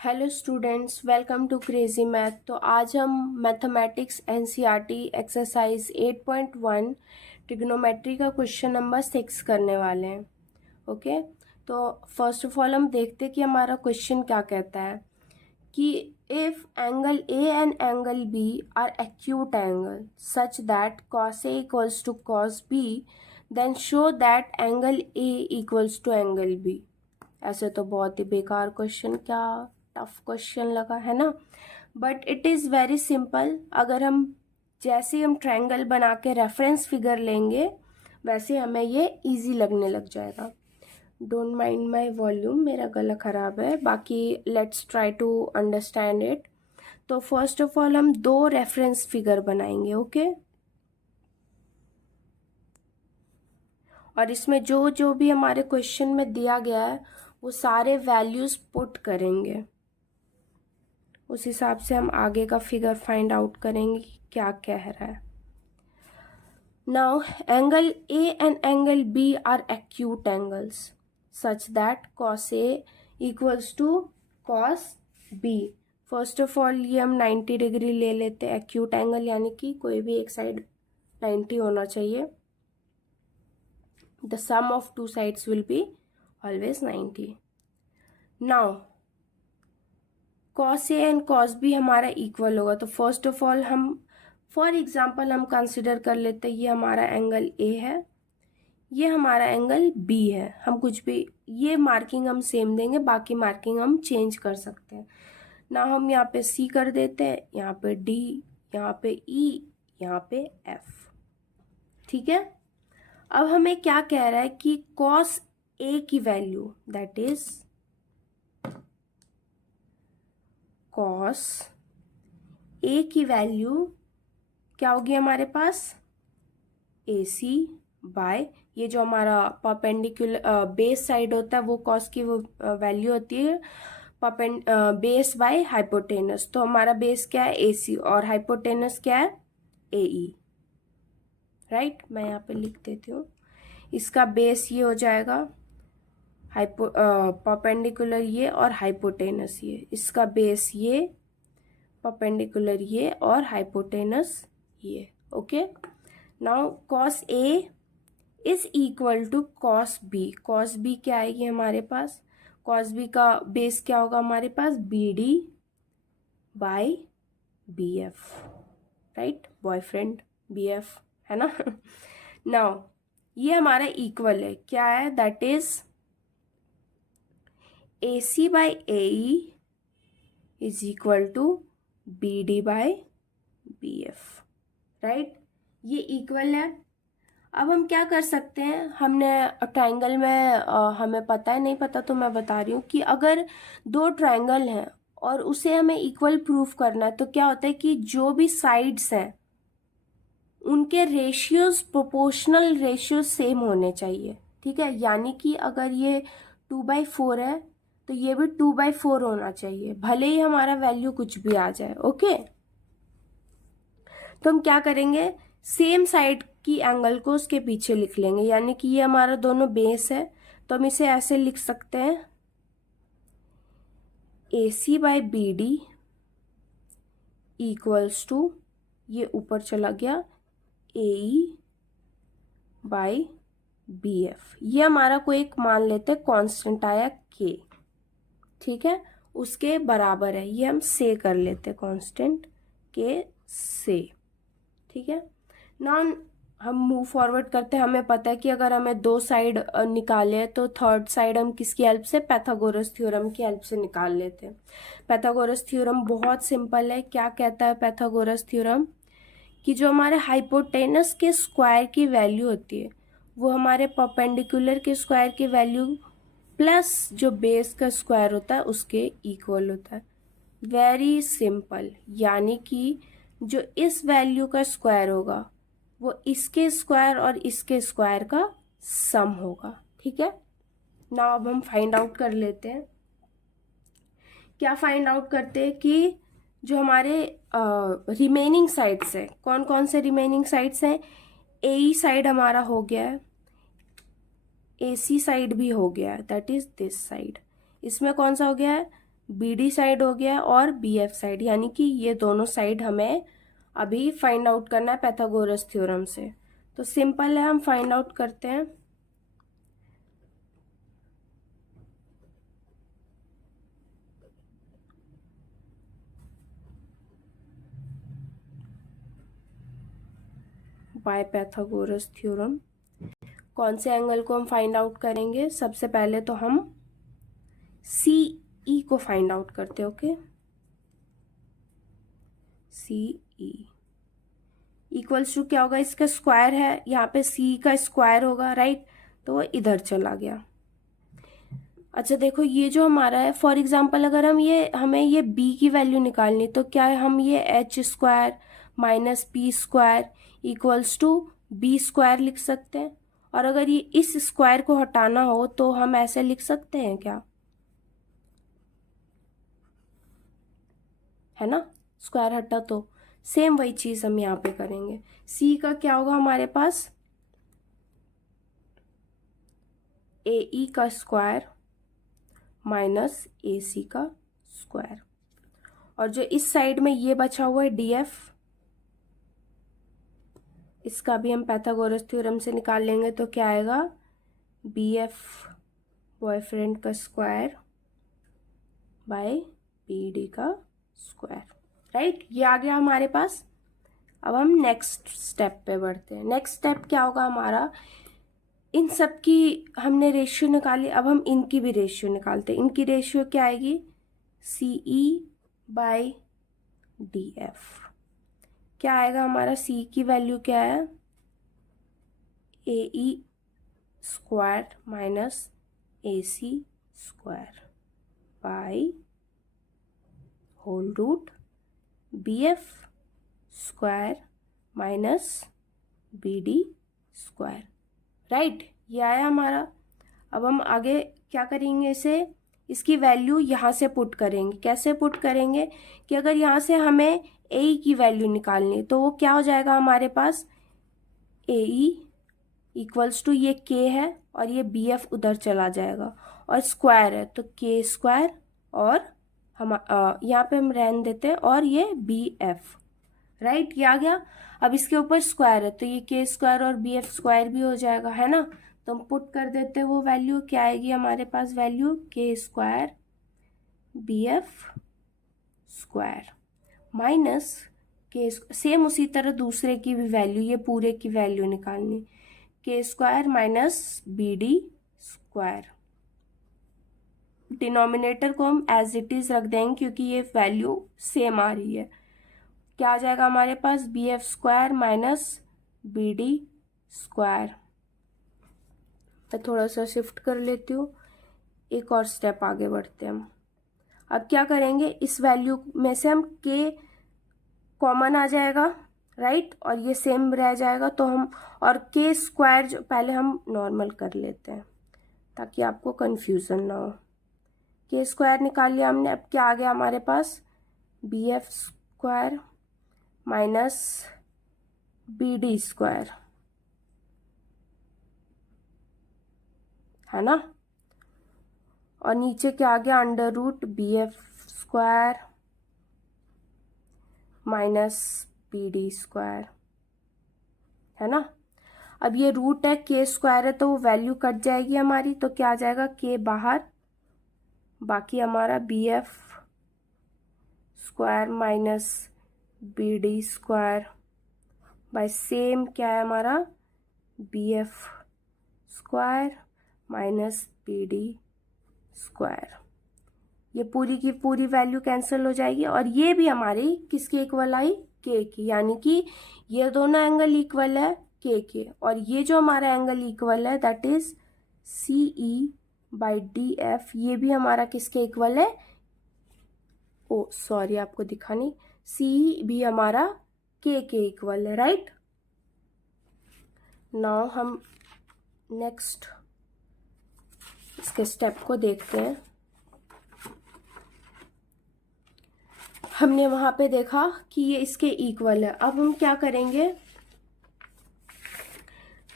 Hello students, welcome to crazy math. तो आज हम मैथमेटिक्स एनसीईआरटी एक्सरसाइज 8.1 ट्रिग्नोमेट्री का क्वेश्चन नंबर 6 करने वाले हैं। ओके, तो फर्स्ट ऑफ ऑल हम देखते हैं कि हमारा क्वेश्चन क्या कहता है कि if angle A and angle B are acute angle such that cos A equals to cos B, then show that angle A equals to angle B. ऐसे तो बहुत ही बेकार क्वेश्चन, क्या टफ क्वेश्चन लगा है ना, but it is very simple. अगर हम जैसे ही हम ट्रायंगल बना के रेफरेंस फिगर लेंगे वैसे हमें ये इजी लगने लग जाएगा। डोंट माइंड माय वॉल्यूम, मेरा गला ख़राब है, बाकी let's try to understand it. तो फर्स्ट ऑफ ऑल हम दो रेफरेंस फिगर बनाएंगे। ओके, और इसमें जो जो भी हमारे क्वेश्चन में दिया गया है वो सारे वैल्यूज पुट करेंगे, उस हिसाब से हम आगे का फिगर फाइंड आउट करेंगे कि क्या कह रहा है। Now angle A and angle B are acute angles such that cos A equals to cos B. First of all ये हम 90 डिग्री ले लेते हैं एक्यूट एंगल, यानी कि कोई भी एक साइड 90 होना चाहिए। The sum of two sides will be always 90। Now cos A and cos B हमारा इक्वल होगा, तो फर्स्ट ऑफ ऑल हम फॉर एग्जांपल हम कंसिडर कर लेते हैं ये हमारा एंगल ए है, ये हमारा एंगल बी है। हम कुछ भी ये मार्किंग हम सेम देंगे, बाकी मार्किंग हम चेंज कर सकते हैं ना। हम यहाँ पे सी कर देते हैं, यहाँ पे डी, यहाँ पे ई, यहाँ पे एफ। ठीक है, अब हमें क्या कह रहा है कि कॉस ए की value that is cos A की वैल्यू क्या होगी हमारे पास, ए सी बाय ये जो हमारा परपेंडिकुलर बेस साइड होता है वो कॉस की वो वैल्यू होती है बेस बाय हाइपोटेनस। तो हमारा बेस क्या है, ए सी, और हाइपोटेनस क्या है, ए ई। राइट, मैं यहाँ पे लिख देती हूँ। इसका बेस ये हो जाएगा परपेंडिकुलर ये और हाइपोटेनस ये, इसका बेस ये, परपेंडिकुलर ये और हाइपोटेनस ये। Okay, now cos A is equal to cos B. Cos B क्या आएगी हमारे पास, कॉस बी का बेस क्या होगा हमारे पास, B D by B F. Right, boyfriend B F है ना। नाउ ये हमारा इक्वल है, क्या है, that is A C by A E is equal to B D by B F. Right, ये इक्वल है। अब हम क्या कर सकते हैं, हमने ट्रायंगल में हमें पता है, नहीं पता तो मैं बता रही हूँ कि अगर दो ट्रायंगल हैं और उसे हमें इक्वल प्रूफ करना है तो क्या होता है कि जो भी साइड्स हैं उनके रेशियोज, प्रोपोर्शनल रेशियोज सेम होने चाहिए। ठीक है, यानी कि अगर ये 2/4 है तो ये भी 2/4 होना चाहिए, भले ही हमारा वैल्यू कुछ भी आ जाए। ओके, तो हम क्या करेंगे, सेम साइड की एंगल को उसके पीछे लिख लेंगे, यानी कि ये हमारा दोनों बेस है, तो हम इसे ऐसे लिख सकते हैं, A C by B D equals to, ये ऊपर चला गया, A E by B F. ये हमारा कोई एक मान लेते हैं कांस्टेंट आया के, ठीक है, उसके बराबर है, ये हम से कर लेते हैं कांस्टेंट के से। ठीक है, नाउ हम मूव फॉरवर्ड करते हैं। हमें पता है कि अगर हमें दो साइड निकाले तो थर्ड साइड हम किसकी हेल्प से, पैथागोरस थ्योरम की हेल्प से निकाल लेते हैं। पैथागोरस थ्योरम बहुत सिंपल है। क्या कहता है पैथागोरस थ्योरम, कि जो हमारे हाइपोटेनस के स्क्वायर की वैल्यू होती है वो हमारे परपेंडिकुलर के स्क्वायर की वैल्यू प्लस जो बेस का स्क्वायर होता है उसके इक्वल होता है। वेरी सिंपल, यानी कि जो इस वैल्यू का स्क्वायर होगा वो इसके स्क्वायर और इसके स्क्वायर का सम होगा। ठीक है, नाउ अब हम फाइंड आउट कर लेते हैं। क्या फाइंड आउट करते हैं कि जो हमारे रिमेनिंग साइड्स है, कौन कौन से रिमेनिंग साइड्स हैं, ए ई साइड हमारा हो गया है, ए सी साइड भी हो गया है, दैट इज दिस साइड। इसमें कौन सा हो गया है, बी डी साइड हो गया और बी एफ साइड, यानी कि ये दोनों साइड हमें अभी फाइंड आउट करना है पाइथागोरस थ्योरम से। तो सिंपल है, हम फाइंड आउट करते हैं। बाय पाइथागोरस थ्योरम कौन से एंगल को हम फाइंड आउट करेंगे? सबसे पहले तो हम सी ई को फाइंड आउट करते हैं। Okay, C E equals to क्या होगा? इसका स्क्वायर है, यहाँ पे सी का स्क्वायर होगा, राइट? तो वो इधर चला गया। अच्छा देखो, ये जो हमारा है, फॉर एग्जाम्पल अगर हमें ये b की वैल्यू निकालनी, तो क्या है, हम ये H square minus P square equals to B square लिख सकते हैं। और अगर ये इस स्क्वायर को हटाना हो तो हम ऐसे लिख सकते हैं क्या? है ना, स्क्वायर हटा तो सेम वही चीज हम यहाँ पे करेंगे। c का क्या होगा हमारे पास? ए ई का स्क्वायर माइनस ए सी का स्क्वायर, और जो इस साइड में ये बचा हुआ है डी एफ, इसका भी हम पाइथागोरस थ्योरम से निकाल लेंगे। तो क्या आएगा? बी एफ बॉयफ्रेंड का स्क्वायर बाय बी डी का स्क्वायर, राइट? ये आ गया हमारे पास। अब हम नेक्स्ट स्टेप पे बढ़ते हैं। नेक्स्ट स्टेप क्या होगा हमारा? इन सब की हमने रेशियो निकाली, अब हम इनकी भी रेशियो निकालते हैं। इनकी रेशियो क्या आएगी? C E by D F. क्या आएगा हमारा? सी की वैल्यू क्या है? A E square minus A C square by whole root B F square minus B D square, right? ये आया हमारा। अब हम आगे क्या करेंगे? इसकी वैल्यू यहाँ से पुट करेंगे। कैसे पुट करेंगे? कि अगर यहाँ से हमें ए की वैल्यू निकालनी, तो वो क्या हो जाएगा हमारे पास? ए ई इक्वल्स टू ये के है और ये बी एफ उधर चला जाएगा, और स्क्वायर है तो के स्क्वायर, और हम यहाँ पे हम रहने देते हैं, और ये बी एफ, राइट? ये आ गया। अब इसके ऊपर स्क्वायर है तो ये के स्क्वायर और बी एफ स्क्वायर भी हो जाएगा, है ना? तो हम पुट कर देते हैं वो वैल्यू। क्या आएगी हमारे पास value? K square B F square minus K, same उसी तरह दूसरे की भी वैल्यू, ये पूरे की वैल्यू निकालनी, K square minus B D square. Denominator को हम एज इट इज रख देंगे क्योंकि ये वैल्यू सेम आ रही है। क्या आ जाएगा हमारे पास? B F square minus B D square. मैं थोड़ा सा शिफ्ट कर लेती हूँ, एक और स्टेप आगे बढ़ते हैं हम। अब क्या करेंगे? इस वैल्यू में से हम के कॉमन आ जाएगा, राइट? और ये सेम रह जाएगा, तो हम, और के स्क्वायर जो पहले हम नॉर्मल कर लेते हैं ताकि आपको कंफ्यूजन ना हो। के स्क्वायर निकाल लिया हमने। अब क्या आ गया हमारे पास? B F square minus B D square, है ना? और नीचे क्या आ गया? Under root B F square minus B D square, है ना? अब ये रूट है, के स्क्वायर है, तो वो वैल्यू कट जाएगी हमारी, तो क्या आ जाएगा? के बाहर, बाकी हमारा B F square minus B D square by same क्या है हमारा? B F square minus B D square. ये पूरी की पूरी वैल्यू कैंसिल हो जाएगी, और ये भी हमारी किसके इक्वल आई? के की, यानी कि ये दोनों एंगल इक्वल है के, और ये जो हमारा एंगल इक्वल है that is C E by D F, ये भी हमारा किसके इक्वल है? ओ सॉरी, आपको दिखा नहीं, सी भी हमारा के इक्वल है, राइट? नाउ हम नेक्स्ट इसके स्टेप को देखते हैं। हमने वहां पे देखा कि ये इसके इक्वल है। अब हम क्या करेंगे?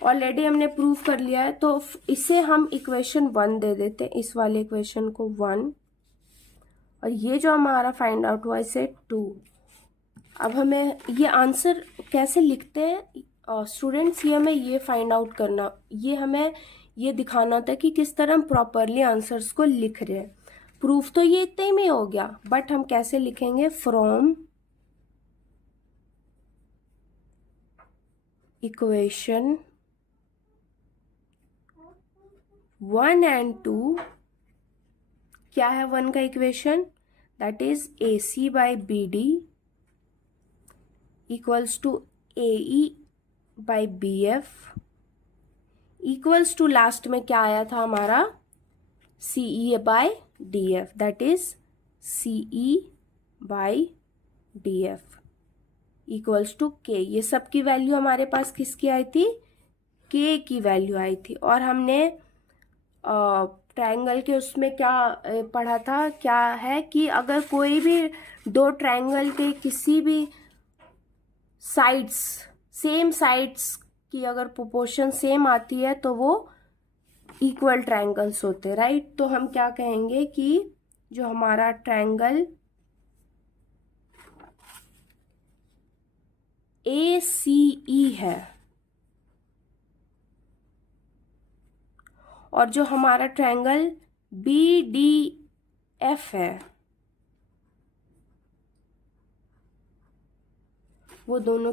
ऑलरेडी हमने प्रूव कर लिया है, तो इसे हम इक्वेशन 1 दे देते हैं, इस वाले इक्वेशन को 1, और ये जो हमारा फाइंड आउट हुआ इसे 2। अब हमें ये आंसर कैसे लिखते हैं स्टूडेंट्स, ये हमें ये फाइंड आउट करना, ये हमें ये दिखाना होता है कि किस तरह हम प्रॉपरली आंसर्स को लिख रहे हैं। प्रूफ तो ये इतने में हो गया, बट हम कैसे लिखेंगे, फ्रॉम इक्वेशन 1 and 2, क्या है 1 का equation, that is AC by BD equals to AE by BF equals to last में क्या आया था हमारा, CE by DF, that is CE by DF equals to K। ये सब की वैल्यू हमारे पास किसकी आई थी, K की वैल्यू आई थी। और हमने ट्रायंगल के उसमें क्या पढ़ा था, क्या है कि अगर कोई भी दो ट्रायंगल के किसी भी साइड्स, सेम साइड्स की अगर प्रोपोर्शन सेम आती है तो वो इक्वल ट्रायंगल्स होते हैं, राइट। तो हम क्या कहेंगे कि जो हमारा ट्रायंगल ACE है और जो हमारा ट्रायंगल BDF है, वो दोनों